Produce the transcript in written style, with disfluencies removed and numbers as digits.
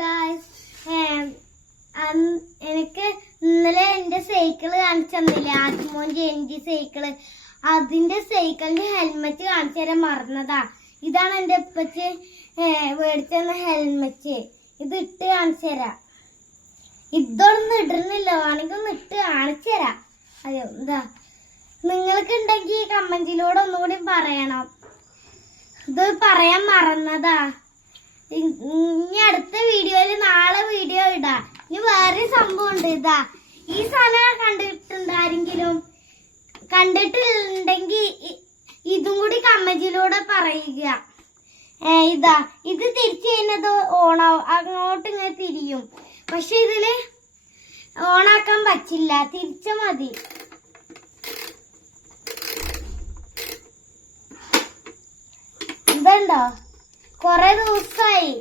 Guys, എനിക്ക് ഇന്നലെ എന്റെ സൈക്കിള് കാണിച്ചു തന്നില്ലേ, ആറ്റുമോൻ ജെൻജി സൈക്കിള്. അതിന്റെ സൈക്കിളിന്റെ ഹെൽമെറ്റ് കാണിച്ചു തരാൻ മറന്നതാ. ഇതാണ് എന്റെ ഇപ്പച്ച് മേടിച്ചെന്ന ഹെൽമെറ്റ്. ഇത് ഇട്ട് കാണിച്ചു തരാം. ഇതൊന്നും ഇടുന്നില്ല, വേണമെങ്കിൽ ഒന്ന് ഇട്ട് കാണിച്ചു തരാം. അയ്യോ, എന്താ നിങ്ങൾക്ക് ഉണ്ടെങ്കിൽ കമന്റിലൂടെ ഒന്നുകൂടി പറയണം. ഇത് പറയാൻ മറന്നതാ. ഇനി അടുത്ത വീഡിയോയില് നാളെ വീഡിയോ ഇടാം. ഇനി വേറെ സംഭവം ഉണ്ട്. ഇതാ, ഈ സാധനം കണ്ടിട്ടുണ്ട് ആരെങ്കിലും? കണ്ടിട്ടുണ്ടെങ്കിൽ ഇതും കൂടി കമന്റിലൂടെ പറയുക. ഇതാ, ഇത് തിരിച്ചു കഴിഞ്ഞത് ഓണാവും, അങ്ങോട്ട് ഇങ്ങനെ തിരിയും. പക്ഷെ ഇതില് ഓണാക്കാൻ പറ്റില്ല, തിരിച്ച മതി. ഇതുണ്ടോ, കൊറേ ദിവസമായി